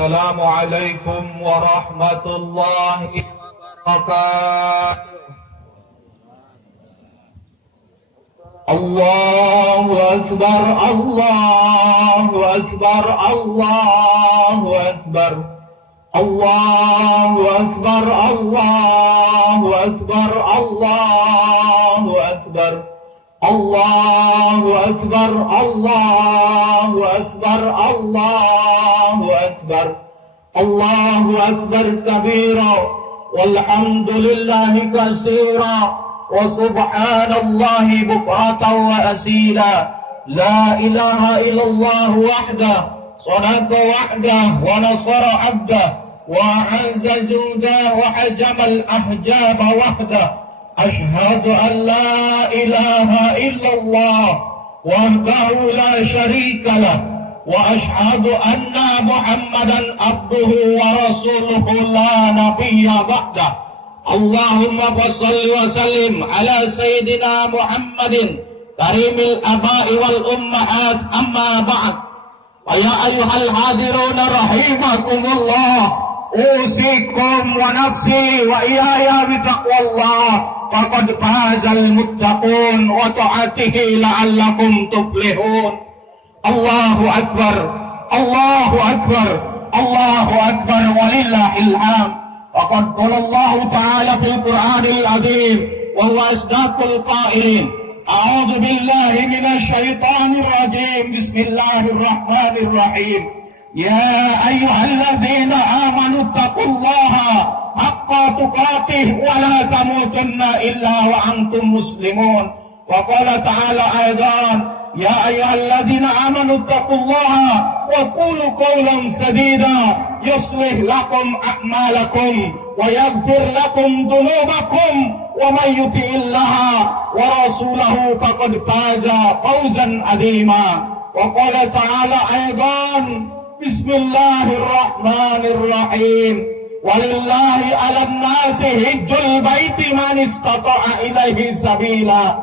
Assalamualaikum warahmatullahi wabarakatuh. Allahu Akbar, Allahu Akbar, Allahu Akbar, Allahu Akbar, Allahu Akbar, Allahu Akbar, Allahu Akbar, Allahu Akbar, Allahu Akbar, Allahu Akbar kabira, walhamdulillahi katsira, wa subhanallahi bukratan wa asila. La ilaha illallah wahdah, sadaqa wahdah, wa nasara abdah, wa azza judah, wa hajamal ahjaba wahdah. Ashhadu an la ilaha illallah wahdahu la syarika lah, wa ashhadu anna Muhammadan abduhu wa rasuluhu la nabiyya ba'dah. Allahumma shalli wa sallim ala sayyidina Muhammadin karimil aba'i wal ummahat, amma ba'd. Wa ya ayyuhal hadiruna rahimakumullah, usikum wa nafsi wa iyaya bitaqwallah, faqad fazal muttaqun wa ta'atihi la'allakum tuflihun. Allahu akbar, Allahu akbar, Allahu akbar, walillahil hamd. Faqad qala Allah ta'ala fil Qur'anil azim wa huwa asdaqul qailin. A'udzu billahi minasy syaithanir rajim. Bismillahirrahmanir rahim. Ya ayyuhalladzina amanu taqullaha haqqa tuqatih wa la tamutunna illa wa antum muslimun. Wa qala ta'ala aidan, ya ayyuhalladzina amanu taqullaha wa qulu qawlan sadida yuslih lakum a'malakum wa yaghfir lakum dhunubakum wa may yuti'illaha wa rasulahu faqad faza fawzan 'azima. Wa qala ta'ala aidan, bismillahirrahmanirrahim. Walillahi 'alan nasi hajjul baiti man istata'a ilaihi sabila.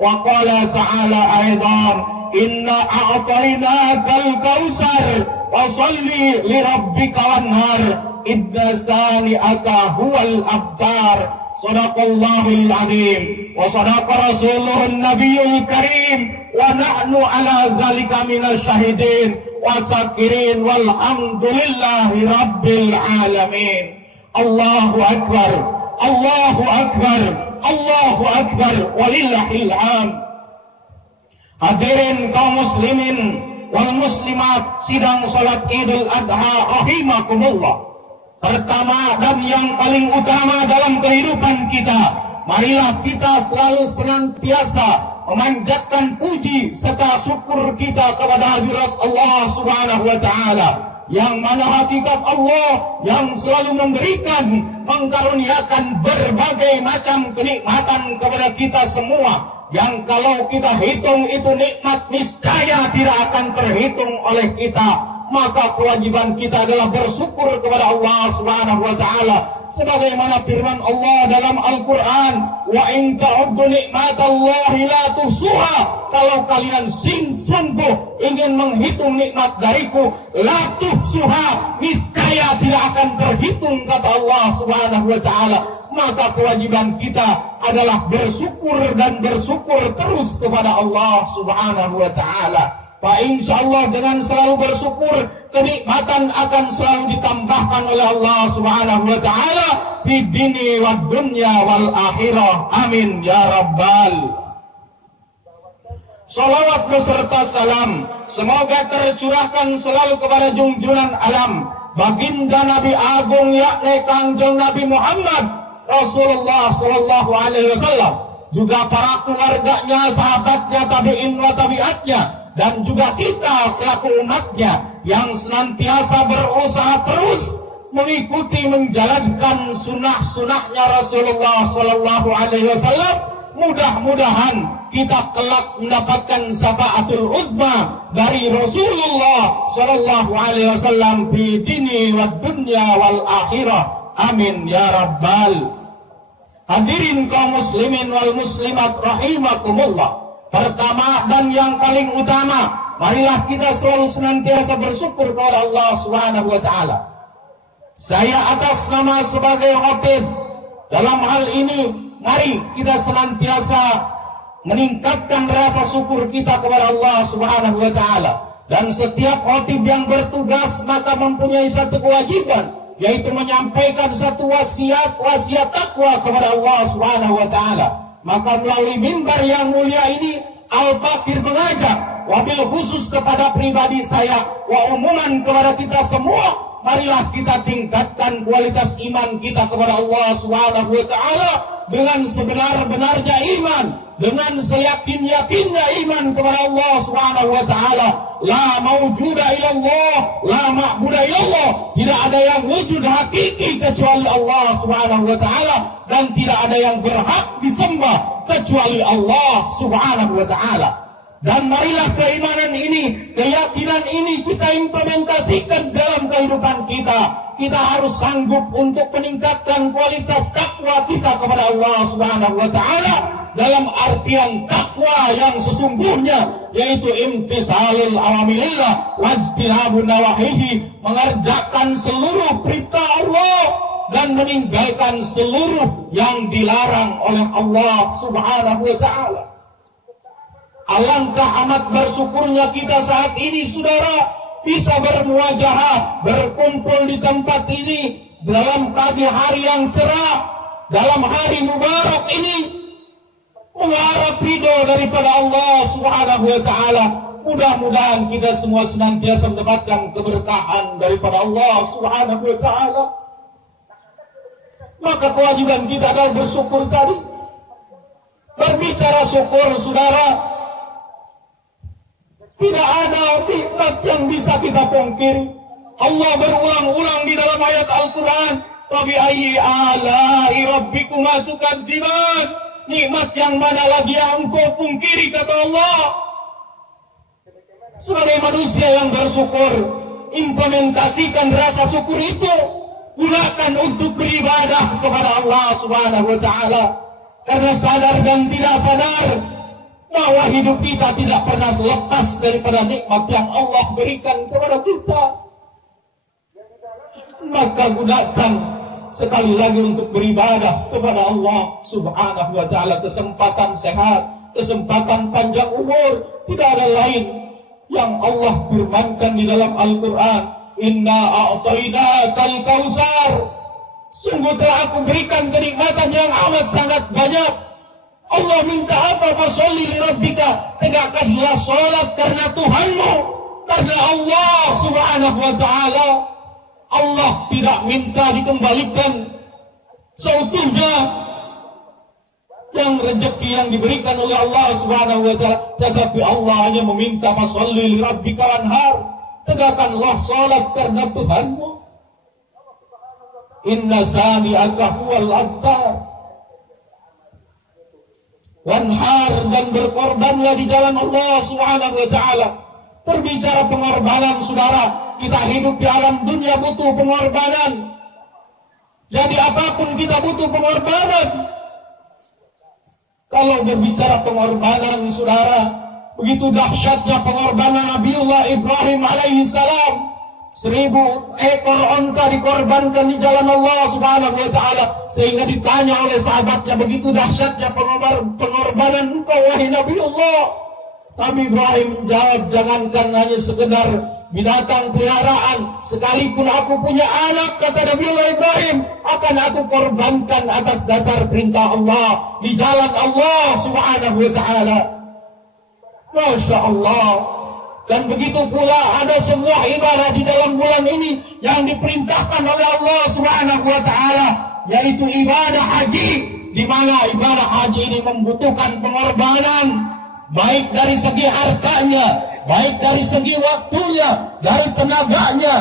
Wa qala ta'ala aidan, inna a'tainakal kautsar wa shalli li rabbika wanhar, inna sani'aka huwal abtar. Shadaqallahul azim wa sadaqa rasuluhun nabiyul karim, wa nahnu ala zalika minasy syahidin wa sakirin, walhamdulillahi rabbil alamin. Allahu akbar, Allahu akbar, Allahu akbar, walillahil hamd. Hadirin kaum muslimin wal muslimat sidang salat Idul Adha rahimakumullah. Pertama dan yang paling utama dalam kehidupan kita, marilah kita selalu senantiasa memanjatkan puji serta syukur kita kepada hadirat Allah Subhanahu wa taala, yang mana hakikat Allah yang selalu memberikan, mengkaruniakan berbagai macam kenikmatan kepada kita semua, yang kalau kita hitung itu nikmat niscaya tidak akan terhitung oleh kita. Maka kewajiban kita adalah bersyukur kepada Allah Subhanahu wa taala, sebagaimana firman Allah dalam Al-Qur'an, wa in ta'uddu nikmatallahi la tuhsuha. Kalau kalian sungguh ingin menghitung nikmat dariku, la tuhsuha, niscaya tidak akan terhitung, kata Allah Subhanahu wa taala. Maka kewajiban kita adalah bersyukur dan bersyukur terus kepada Allah Subhanahu wa taala. Pak, insyaallah dengan selalu bersyukur, kenikmatan akan selalu ditambahkan oleh Allah Subhanahu wa taala di dini wad dunya wal akhirah. Amin ya rabbal. Salawat beserta salam semoga tercurahkan selalu kepada junjungan alam, baginda Nabi Agung, yakni Kangjeng Nabi Muhammad Rasulullah sallallahu alaihi wasallam, juga para keluarganya, sahabatnya, tabi'in wa tabi'atnya, dan juga kita selaku umatnya yang senantiasa berusaha terus mengikuti menjalankan sunnah-sunnahnya Rasulullah sallallahu alaihi wasallam. Mudah-mudahan kita kelak mendapatkan syafaatul uzma dari Rasulullah sallallahu alaihi wasallam fi dini wad dunya wal akhirah. Amin ya rabbal. Hadirin kaum muslimin wal muslimat rahimakumullah. Pertama dan yang paling utama, marilah kita selalu senantiasa bersyukur kepada Allah Subhanahu wa taala. Saya atas nama sebagai khatib dalam hal ini, mari kita senantiasa meningkatkan rasa syukur kita kepada Allah Subhanahu wa taala. Dan setiap khatib yang bertugas maka mempunyai satu kewajiban, yaitu menyampaikan satu wasiat takwa kepada Allah Subhanahu wa taala. Maka melalui mimbar yang mulia ini, Al-Bakir mengajak, wabil khusus kepada pribadi saya, wa umuman kepada kita semua, marilah kita tingkatkan kualitas iman kita kepada Allah Subhanahu wa taala dengan sebenar-benarnya iman, dengan seyakin-yakinnya iman kepada Allah Subhanahu wa taala. La maujuda illallah, la ma'buda illallah. Tidak ada yang wujud hakiki kecuali Allah Subhanahu wa taala, dan tidak ada yang berhak disembah kecuali Allah Subhanahu wa taala. Dan marilah keimanan ini, keyakinan ini kita implementasikan dalam kehidupan kita. Kita harus sanggup untuk meningkatkan kualitas takwa kita kepada Allah Subhanahu wa taala dalam artian takwa yang sesungguhnya, yaitu imtisalul awamirillah wajtinabun nawahihi, mengerjakan seluruh perintah Allah dan meninggalkan seluruh yang dilarang oleh Allah Subhanahu wa taala. Alangkah amat bersyukurnya kita saat ini, saudara, bisa bermuajahah, berkumpul di tempat ini dalam pagi hari yang cerah, dalam hari mubarak ini, mengharap ridho daripada Allah Subhanahu wa taala. Mudah-mudahan kita semua senantiasa mendapatkan keberkahan daripada Allah Subhanahu wa taala. Maka kewajiban kita adalah bersyukur tadi. Berbicara syukur, saudara, tidak ada nikmat yang bisa kita pungkiri. Allah berulang-ulang di dalam ayat Al-Quran, wa bi ayyi ala'i rabbikuma tukadziban. Nikmat yang mana lagi yang engkau pungkiri, kata Allah. Sebagai manusia yang bersyukur, implementasikan rasa syukur itu, gunakan untuk beribadah kepada Allah Subhanahu wa taala. Karena sadar dan tidak sadar bahwa hidup kita tidak pernah lepas daripada nikmat yang Allah berikan kepada kita. Maka gunakan sekali lagi untuk beribadah kepada Allah Subhanahu wa taala. Kesempatan sehat, kesempatan panjang umur, tidak ada lain yang Allah firmankan di dalam Al-Quran, inna a'tainakal kautsar. Sungguh telah aku berikan kenikmatan yang amat sangat banyak. Allah minta apa? Fasholli li rabbika, tegakkanlah salat karena Tuhanmu, karena Allah Subhanahu wa taala. Allah tidak minta dikembalikan seutuhnya yang rezeki yang diberikan oleh Allah Subhanahu wa taala, tetapi Allah hanya meminta fasholli li rabbika wanhar, tegakkanlah salat karena Tuhanmu. Inna sani'aka huwal abtar. Wanhar, dan berkorbanlah di jalan Allah Subhanahu wa taala. Berbicara pengorbanan, saudara, kita hidup di alam dunia butuh pengorbanan. Jadi apapun kita butuh pengorbanan. Kalau berbicara pengorbanan, saudara, begitu dahsyatnya pengorbanan Nabiullah Ibrahim alaihi salam. 1000 ekor onta dikorbankan di jalan Allah Subhanahu wa taala, sehingga ditanya oleh sahabatnya, begitu dahsyatnya pengorbanan engkau wahai Nabiullah. Nabi Ibrahim menjawab, jangankan hanya sekedar binatang peliharaan, sekalipun aku punya anak, kata Nabiullah Ibrahim, akan aku korbankan atas dasar perintah Allah di jalan Allah Subhanahu wa taala. Masya Allah. Dan begitu pula ada sebuah ibadah di dalam bulan ini yang diperintahkan oleh Allah Subhanahu wa taala, yaitu ibadah haji, di mana ibadah haji ini membutuhkan pengorbanan, baik dari segi hartanya, baik dari segi waktunya, dari tenaganya.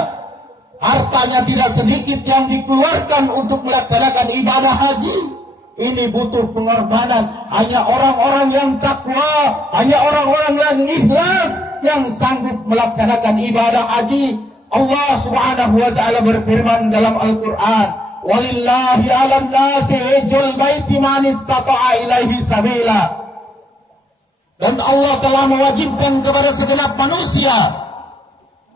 Hartanya tidak sedikit yang dikeluarkan untuk melaksanakan ibadah haji. Ini butuh pengorbanan. Hanya orang-orang yang takwa, hanya orang-orang yang ikhlas yang sanggup melaksanakan ibadah haji. Allah Subhanahu wa taala berfirman dalam Al-Qur'an, "Walillahi 'alan nasi hajjul baiti man istata'a ilaihi sabila." Dan Allah telah mewajibkan kepada segenap manusia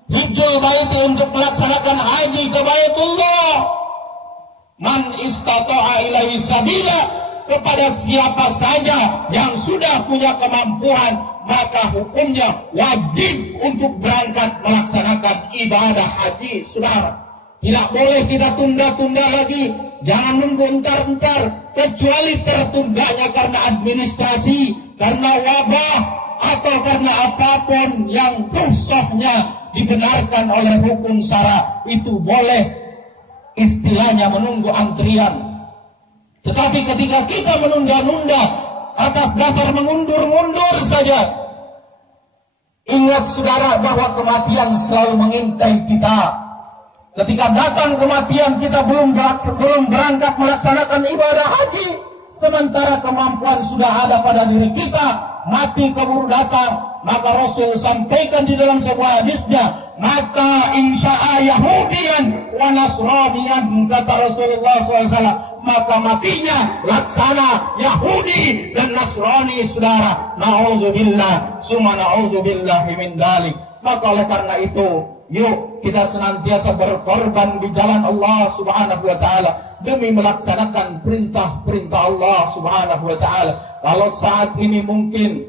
hijjul baiti untuk melaksanakan haji ke Baitullah. Man istata'a ilaihi sabila, kepada siapa saja yang sudah punya kemampuan, maka hukumnya wajib untuk berangkat melaksanakan ibadah haji, saudara. Tidak boleh kita tunda-tunda lagi, jangan nunggu entar-entar, kecuali tertundanya karena administrasi, karena wabah, atau karena apapun yang rukhsahnya dibenarkan oleh hukum syara, itu boleh istilahnya menunggu antrian. Tetapi ketika kita menunda-nunda atas dasar mengundur-undur saja, ingat saudara bahwa kematian selalu mengintai kita. Ketika datang kematian, kita belum berangkat melaksanakan ibadah haji, sementara kemampuan sudah ada pada diri kita, mati keburu datang. Maka Rasul sampaikan di dalam sebuah hadisnya, maka insya'a Yahudiyan wa Nasraniyan, kata Rasulullah SAW, maka matinya laksana Yahudi dan Nasrani, saudara. Na'udzubillah, summa na'udzubillah min dalik. Maka oleh karena itu, yuk kita senantiasa berkorban di jalan Allah Subhanahu wa ta'ala demi melaksanakan perintah-perintah Allah Subhanahu wa ta'ala. Kalau saat ini mungkin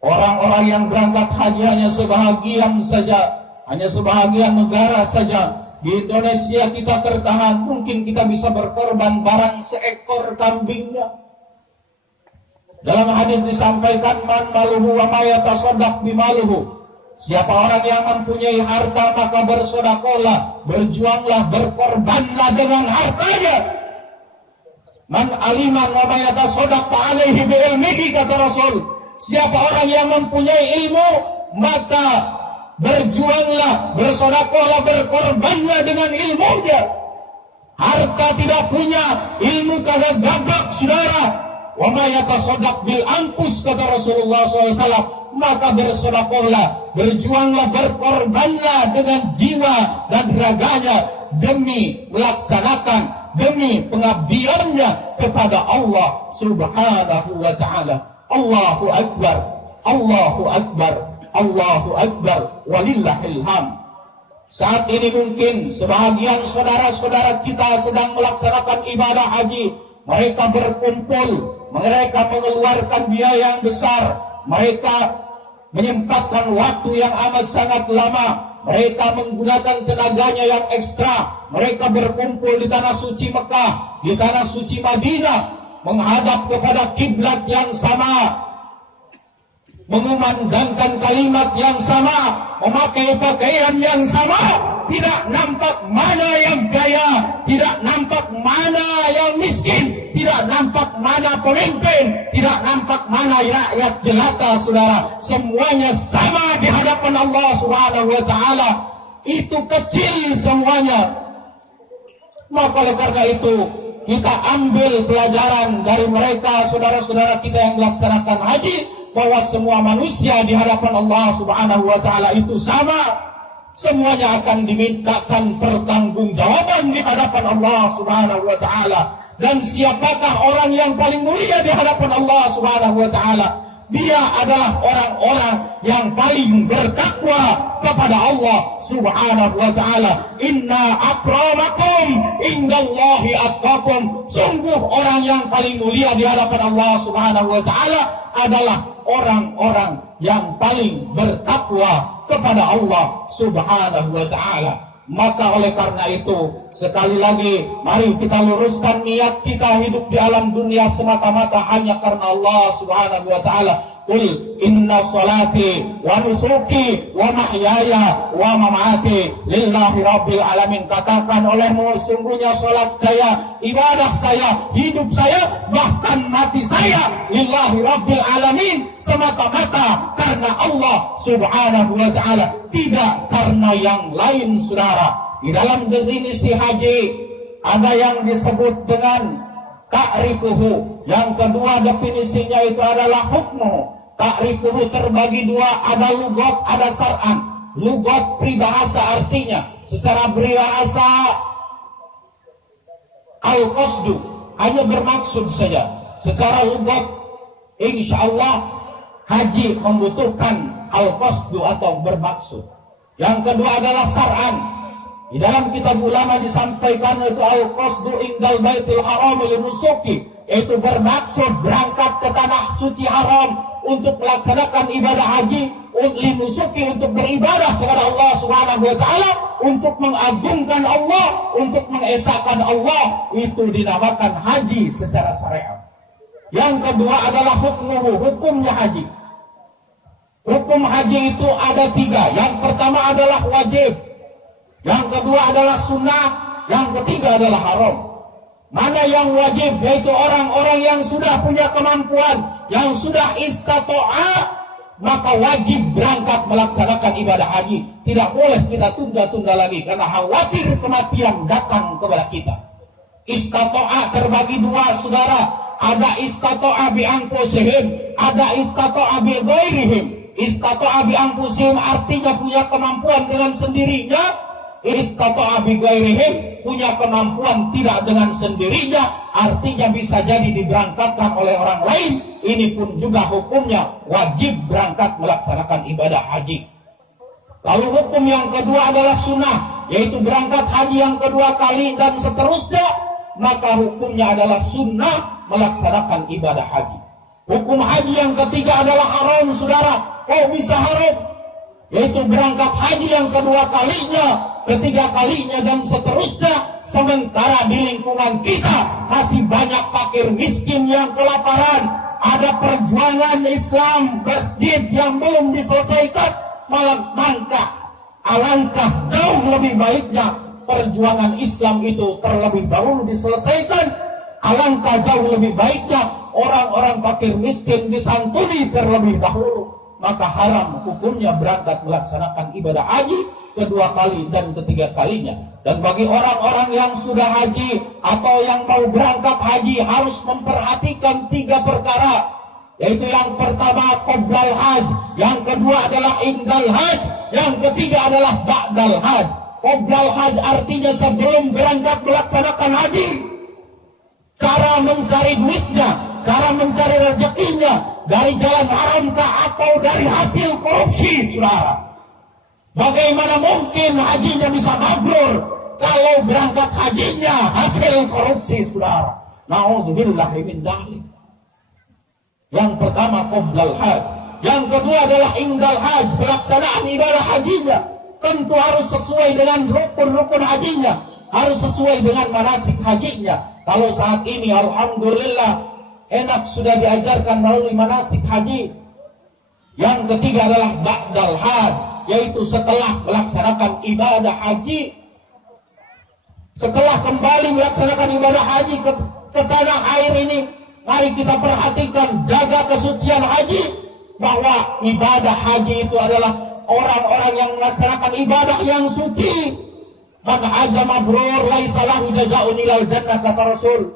orang-orang yang berangkat haji hanya sebahagian saja, hanya sebahagian negara saja. Di Indonesia kita tertahan, mungkin kita bisa berkorban barang seekor kambingnya. Dalam hadis disampaikan, man maluhu wa ma yatasaddaq bimaluhu. Siapa orang yang mempunyai harta, maka bersedekahlah, berjuanglah, berkorbanlah dengan hartanya. Man aliman wa ma yatasaddaq alaihi bi ilmihi, kata Rasul. Siapa orang yang mempunyai ilmu, maka berjuanglah, bersedekahlah, berkorbanlah dengan ilmunya. Harta tidak punya, ilmu kagak gabak, saudara. Wa ma yatasaddaq bil anfus, kata Rasulullah SAW. Maka bersedekahlah, berjuanglah, berkorbanlah dengan jiwa dan raganya demi melaksanakan, demi pengabdiannya kepada Allah Subhanahu wa ta'ala. Allahu Akbar, Allahu Akbar, Allahu Akbar, walillahil hamd. Saat ini mungkin sebahagian saudara-saudara kita sedang melaksanakan ibadah haji. Mereka berkumpul, mereka mengeluarkan biaya yang besar, mereka menyempatkan waktu yang amat sangat lama, mereka menggunakan tenaganya yang ekstra, mereka berkumpul di tanah suci Mekah, di tanah suci Madinah, menghadap kepada kiblat yang sama, mengumandangkan kalimat yang sama, memakai pakaian yang sama. Tidak nampak mana yang kaya, tidak nampak mana yang miskin, tidak nampak mana pemimpin, tidak nampak mana rakyat jelata, saudara. Semuanya sama di hadapan Allah Subhanahu wa ta'ala. Itu kecil semuanya. Maka oleh karena itu, kita ambil pelajaran dari mereka, saudara-saudara kita yang melaksanakan haji, bahwa semua manusia di hadapan Allah Subhanahu wa ta'ala itu sama. Semuanya akan dimintakan pertanggungjawaban di hadapan Allah Subhanahu wa ta'ala. Dan siapakah orang yang paling mulia di hadapan Allah Subhanahu wa ta'ala? Dia adalah orang-orang yang paling bertakwa kepada Allah Subhanahu wa ta'ala. Inna akramakum indallahi atqakum. Sungguh orang yang paling mulia di hadapan Allah Subhanahu wa ta'ala adalah orang-orang yang paling bertakwa kepada Allah Subhanahu wa ta'ala. Maka oleh karena itu, sekali lagi mari kita luruskan niat kita hidup di alam dunia semata-mata hanya karena Allah Subhanahu wa ta'ala. Qul inna salati wa nusuki wa mahyaya wa mamati lillahi rabbil alamin. Katakan olehmu, sungguhnya salat saya, ibadah saya, hidup saya, bahkan mati saya lillahi rabbil alamin, semata-mata karena Allah Subhanahu wa ta'ala, tidak karena yang lain, saudara. Di dalam definisi haji ada yang disebut dengan ta'rifuhu. Yang kedua definisinya itu adalah hukmu. Ta'rifuhu terbagi dua, ada lugot, ada sar'an. Lugot peribahasa, artinya secara peribahasa al-qasdu, hanya bermaksud saja. Secara lugot, insya Allah haji membutuhkan al-qasdu atau bermaksud. Yang kedua adalah syar'an. Di dalam kitab ulama disampaikan itu al-qasdu indal baitil haram linusuki, yaitu bermaksud berangkat ke tanah suci haram untuk melaksanakan ibadah haji, linusuki untuk beribadah kepada Allah Subhanahu wa taala, untuk mengagungkan Allah, untuk mengesahkan Allah, itu dinamakan haji secara syariat. Yang kedua adalah hukumnya haji. Hukum haji itu ada 3. Yang pertama adalah wajib, yang kedua adalah sunnah, yang ketiga adalah haram. Mana yang wajib? Yaitu orang-orang yang sudah punya kemampuan, yang sudah istato'a, maka wajib berangkat melaksanakan ibadah haji. Tidak boleh kita tunda-tunda lagi karena khawatir kematian datang kepada kita. Istato'a terbagi 2, saudara. Ada istato'a bi anfusihim, ada istato'a bi ghairihim. Istato'a bi anfusihim artinya punya kemampuan dengan sendirinya. Istato'a bi ghairihim punya kemampuan tidak dengan sendirinya, artinya bisa jadi diberangkatkan oleh orang lain. Ini pun juga hukumnya wajib berangkat melaksanakan ibadah haji. Lalu hukum yang kedua adalah sunnah, yaitu berangkat haji yang kedua kali dan seterusnya, maka hukumnya adalah sunnah melaksanakan ibadah haji. Hukum haji yang ketiga adalah haram, saudara. Kok bisa haram? Yaitu berangkat haji yang kedua kalinya, ketiga kalinya dan seterusnya, sementara di lingkungan kita masih banyak fakir miskin yang kelaparan, ada perjuangan Islam masjid yang belum diselesaikan, alangkah jauh lebih baiknya perjuangan Islam itu terlebih dahulu diselesaikan. Alangkah jauh lebih baiknya orang-orang fakir miskin disantuni terlebih dahulu. Maka haram hukumnya berangkat melaksanakan ibadah haji kedua kali dan ketiga kalinya. Dan bagi orang-orang yang sudah haji atau yang mau berangkat haji harus memperhatikan 3 perkara, yaitu yang pertama qoblal haj, yang kedua adalah indal haj, yang ketiga adalah ba'dal haj. Qoblal haj artinya sebelum berangkat melaksanakan haji, cara mencari duitnya, cara mencari rezekinya dari jalan haramkah atau dari hasil korupsi, saudara. Bagaimana mungkin hajinya bisa mabrur kalau berangkat hajinya hasil korupsi, saudara? Nauzubillahi min dzalik. Yang pertama qoblal haj, yang kedua adalah indal haj, pelaksanaan ibadah hajinya tentu harus sesuai dengan rukun-rukun hajinya, harus sesuai dengan manasik hajinya. Kalau saat ini alhamdulillah enak sudah diajarkan melalui manasik haji. Yang ketiga adalah ba'dal haj, yaitu setelah melaksanakan ibadah haji, setelah kembali melaksanakan ibadah haji ke tanah air ini, mari kita perhatikan, jaga kesucian haji, bahwa ibadah haji itu adalah orang-orang yang melaksanakan ibadah yang suci. Man haja mabrur laisa lahu jazaa'un ilal jannah, kata Rasul.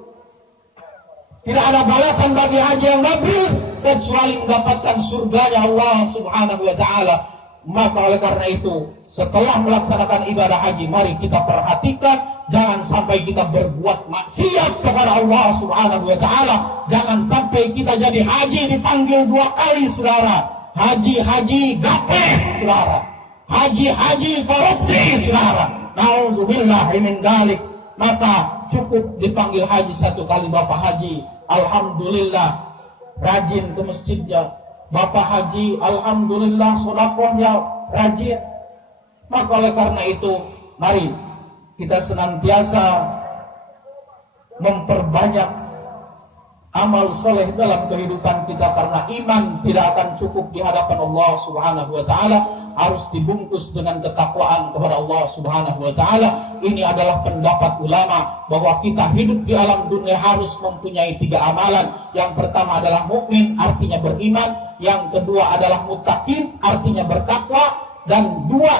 Tidak ada balasan bagi haji yang mabrur kecuali mendapatkan surganya Allah Subhanahu wa taala. Maka oleh karena itu, setelah melaksanakan ibadah haji, mari kita perhatikan jangan sampai kita berbuat maksiat kepada Allah Subhanahu wa taala. Jangan sampai kita jadi haji dipanggil 2 kali, saudara. Haji gapeh, saudara. Haji korupsi, saudara. Nauzubillahi min dzalik. Maka cukup dipanggil haji 1 kali. Bapak haji, alhamdulillah rajin ke masjidnya. Bapak haji, alhamdulillah sedekahnya rajin. Maka oleh karena itu, mari kita senantiasa memperbanyak amal soleh dalam kehidupan kita, karena iman tidak akan cukup di hadapan Allah Subhanahu wa taala, harus dibungkus dengan ketakwaan kepada Allah Subhanahu wa taala. Ini adalah pendapat ulama bahwa kita hidup di alam dunia harus mempunyai 3 amalan. Yang pertama adalah mukmin, artinya beriman. Yang kedua adalah muttaqin, artinya bertakwa. Dan dua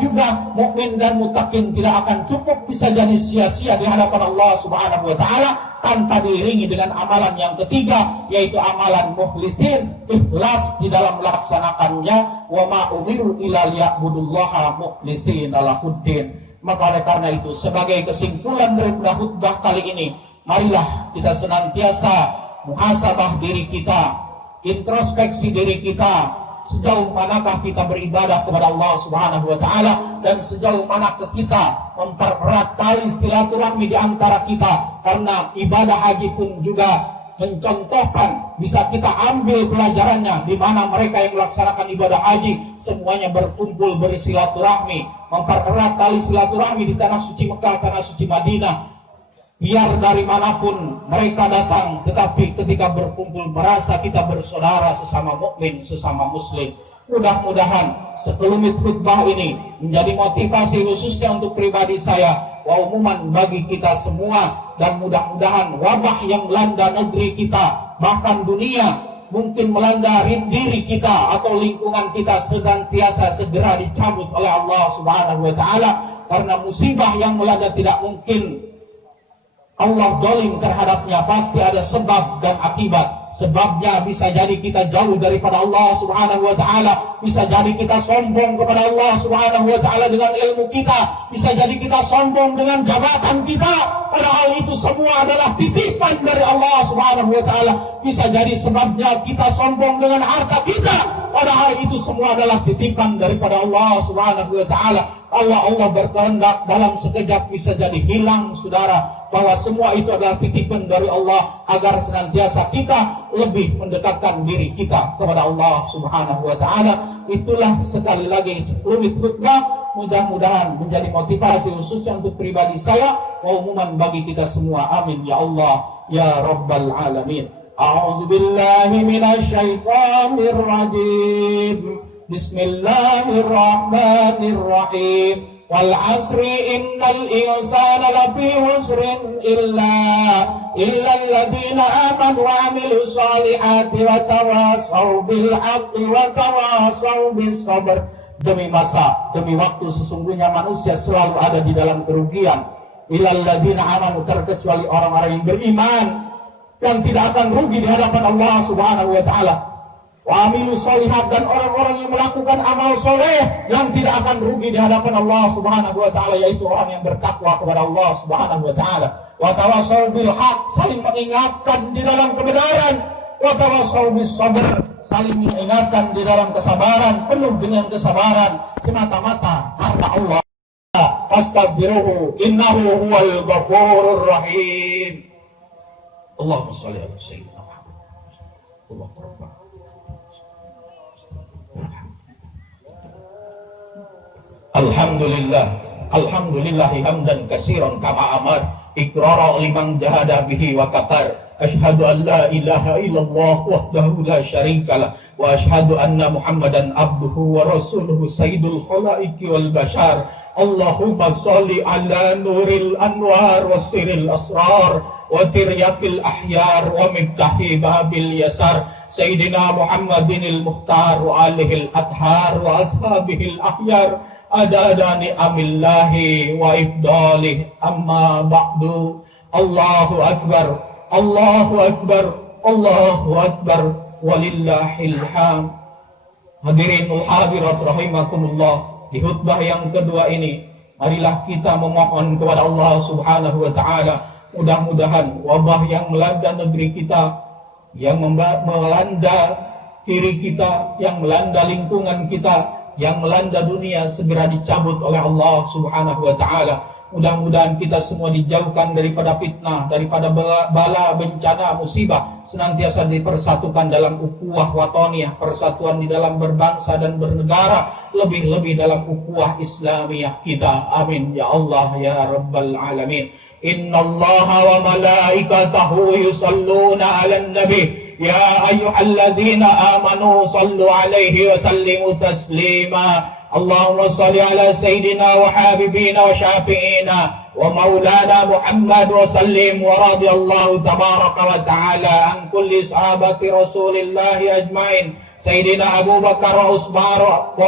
juga mukmin dan muttaqin tidak akan cukup, bisa jadi sia-sia di hadapan Allah Subhanahu wa taala tanpa diiringi dengan amalan yang ketiga, yaitu amalan mukhlisin, ikhlas di dalam melaksanakannya. Wa ma umiru illa liya'budullaha mukhlishina lahuddin. Maka oleh karena itu, sebagai kesimpulan dari khutbah kali ini, marilah kita senantiasa muhasabah diri kita introspeksi diri kita, sejauh manakah kita beribadah kepada Allah Subhanahu wa taala, dan sejauh manakah kita mempererat tali silaturahmi di antara kita. Karena ibadah haji pun juga mencontohkan, bisa kita ambil pelajarannya, di mana mereka yang melaksanakan ibadah haji semuanya berkumpul bersilaturahmi, mempererat tali silaturahmi di tanah suci Mekah, tanah suci Madinah. Biar dari manapun mereka datang, tetapi ketika berkumpul merasa kita bersaudara sesama mukmin, sesama muslim. Mudah-mudahan sekelumit khutbah ini menjadi motivasi khususnya untuk pribadi saya, wa umuman bagi kita semua, dan mudah-mudahan wabah yang melanda negeri kita, bahkan dunia, mungkin melanda diri kita atau lingkungan kita, senantiasa segera dicabut oleh Allah Subhanahu wa taala. Karena musibah yang melanda tidak mungkin Allah zalim terhadapnya, pasti ada sebab dan akibat. Sebabnya bisa jadi kita jauh daripada Allah Subhanahu wa taala, bisa jadi kita sombong kepada Allah Subhanahu wa taala dengan ilmu kita, bisa jadi kita sombong dengan jabatan kita, padahal itu semua adalah titipan dari Allah Subhanahu wa taala. Bisa jadi sebabnya kita sombong dengan harta kita, padahal itu semua adalah titipan daripada Allah Subhanahu wa taala. Allah berkehendak dalam sekejap bisa jadi hilang, saudara, bahwa semua itu adalah titipan dari Allah, agar senantiasa kita lebih mendekatkan diri kita kepada Allah Subhanahu wa taala. Itulah sekali lagi sekelumit khutbah, mudah-mudahan menjadi motivasi khususnya untuk pribadi saya, wa umuman bagi kita semua. Amin ya Allah ya rabbal alamin. A'udzu billahi minasy syaithanir rajim. Bismillahirrahmanirrahim. Wal asri innal insana lafi husrin illa alladhina amanu wa amilus solihati wa tawasaw bil haqqi wa tawasaw bis sabr. Demi masa, demi waktu, sesungguhnya manusia selalu ada di dalam kerugian. Illal ladzina amanu, terkecuali orang-orang yang beriman dan tidak akan rugi di hadapan Allah Subhanahu wa taala. Wa amilus solihat, dan orang-orang yang melakukan amal soleh yang tidak akan rugi di hadapan Allah Subhanahu wa taala, yaitu orang yang bertakwa kepada Allah Subhanahu wa taala. Wa tawasaw bil haq, saling mengingatkan di dalam kebenaran. Wa tawasaw bis sabr, saling mengingatkan di dalam kesabaran, penuh dengan kesabaran semata-mata karena Allah. Astaghfiruhu innahu huwal ghafurur rahim. Allahumma shalli ala sayyidina Muhammad. Allahumma Alhamdulillahi hamdan katsiran kama amar, iqrara liman jahada bihi wa kafar. Asyhadu an la ilaha illallah wahdahu la syarikalah, wa asyhadu anna Muhammadan abduhu wa rasuluhu sayyidul khalaiqi wal bashar. Allahumma shalli ala nuril anwar wa sirril asrar wa tiryakil ahyar wa miftahi babil yasar, Sayyidina Muhammadinil Mukhtar wa alihil adhar wa ashabihil ahyar, adada ni'amillahi wa ifdalih, amma ba'du. Allahu akbar, Allahu akbar, Allahu akbar, walillahil hamd. Hadirin wal hadirat rahimakumullah. Di khutbah yang kedua ini, marilah kita memohon kepada Allah Subhanahu wa taala, mudah-mudahan wabah yang melanda negeri kita, yang melanda diri kita, yang melanda lingkungan kita, yang melanda dunia segera dicabut oleh Allah Subhanahu wa taala. Mudah-mudahan kita semua dijauhkan daripada fitnah, daripada bala, bencana, musibah, senantiasa dipersatukan dalam ukhuwah watoniyah, persatuan di dalam berbangsa dan bernegara, lebih-lebih dalam ukhuwah Islamiyah kita. Amin ya Allah ya rabbal alamin. Innallaha wa malaikatahu yusalluna 'alan nabi, ya ayyuhalladzina amanu sallu 'alaihi wa sallimu taslima. Allahumma salli ala sayyidina wa habibina wa syafi'ina wa maulana Muhammad wa sallim, wa radiyallahu tabaraka wa ta'ala an kulli sahabati rasulillahi ajmain, Sayyidina Abu Bakar wa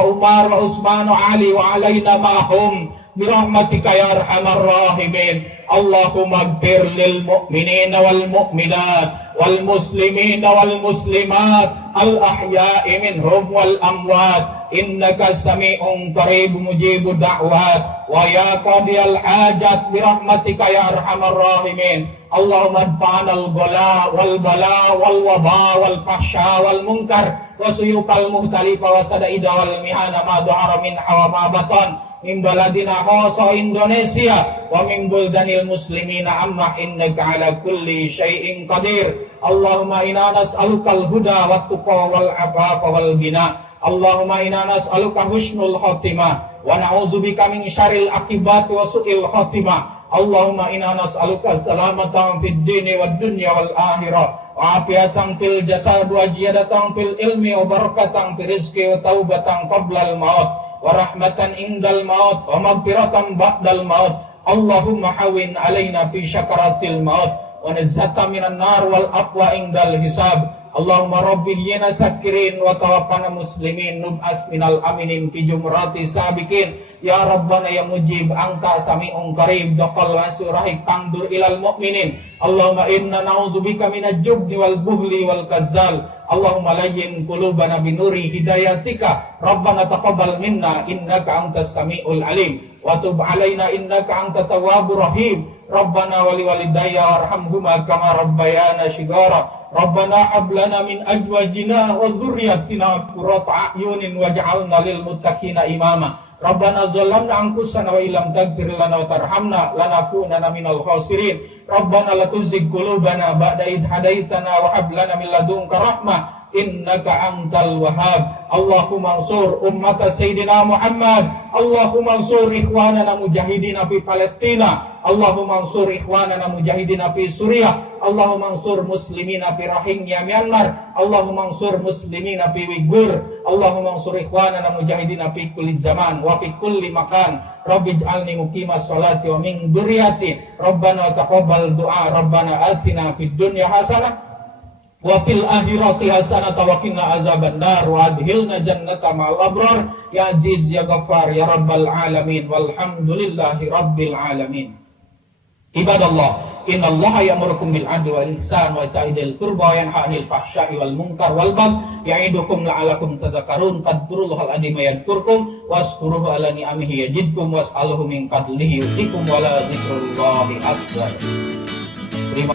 Umar wa Utsman wa Ali wa alaina ma'hum birahmatika ya arhamar rahimin. Allahumma ighfir lil mu'minina wal mu'minat wal muslimina wal muslimat al-ahya'i minhum wal amwat innaka sami'un qarib mujibud da'wat wa ya qadiyal hajat bi rahmatika ya arhamar rahimin. Allahumma adfa'nal bala wal bala wal waba wal fahsya wal munkar wa suyukal muhtalifa wa sadaida wal mihana ma dhahara min wa ma batan min baladina khasa Indonesia wa min buldanil muslimina amma innaka ala kulli syai'in qadir. Allahumma inna nas'alukal huda wat tuqa wal afafa wal ghina. Allahumma inna nas'aluka husnul khatimah wa na'udzubika min syarril akibat wa su'il khatimah. Allahumma inna nas'aluka salamatan fid dini wad dunya wal akhirah wa afiatan fil jasad wa ziyadatan fil ilmi wa barakatan fil rizqi wa taubatan qabla al maut wa rahmatan indal maut wa maghfiratan ba'dal maut. Allahumma hawin alaina fi syakaratil maut wa najata minan nar wal aqwa indal hisab. Allahumma rabbi liyana sakirin wa tawaffana muslimin nub'as minal aminin fi jumrati sabiqin. Ya Rabbana ya mujib anta sami'un qarib daqal wasurahik tangdur ilal mu'minin. Allahumma inna na'udzubika minal jubni wal buhli wal kazzal. Allahumma layyin qulubana binuri hidayatika. Rabbana taqabbal minna innaka antas sami'ul alim wa tub alaina innaka antat tawwabur rahim. Rabbana wali walidayya warhamhuma kama rabbayana shighara. Rabbana hab lana min azwajina wa dhurriyyatina qurrata a'yunin waj'alna lil muttaqina imama. Rabbana zalamna anfusana wa illam taghfir lana wa tarhamna lanakunanna minal khasirin. Rabbana la tuzigh qulubana ba'da idh hadaitana wa hab lana min ladunka rahmah innaka antal wahhab. Allahumma ansur ummata sayyidina Muhammad. Allahumma ansur ikhwanana mujahidina fi Palestina. Allahumma ansur ikhwanana mujahidina fi Suriah. Allahumma ansur muslimina fi Rohingya Myanmar. Allahumma ansur muslimina fi Uyghur. Allahumma ansur ikhwanana mujahidina fi kulli zaman wa fi kulli makan. Rabbi ij'alni muqimas salati wa min dzurriyyati. Rabbana taqabbal du'a. Rabbana atina fid dunya hasanah wa fil akhirati hasanatan wa qina azabannar wa adkhilna jannata ma'al abrar ya aziz ya ghaffar ya rabbal alamin walhamdulillahi rabbil alamin. Ibadallah, innallaha ya'murukum bil 'adli wal ihsan wa ita'i dzil qurba wa yanha 'anil fahsya'i wal munkar wal baghi ya'idukum la'allakum tadhakkarun. Fadhkurullahal 'azima yadhkurkum washkuruhu 'ala ni'amihi yazidkum was'aluhu min fadlihi yu'tikum wa la dzikrullahi akbar. Terima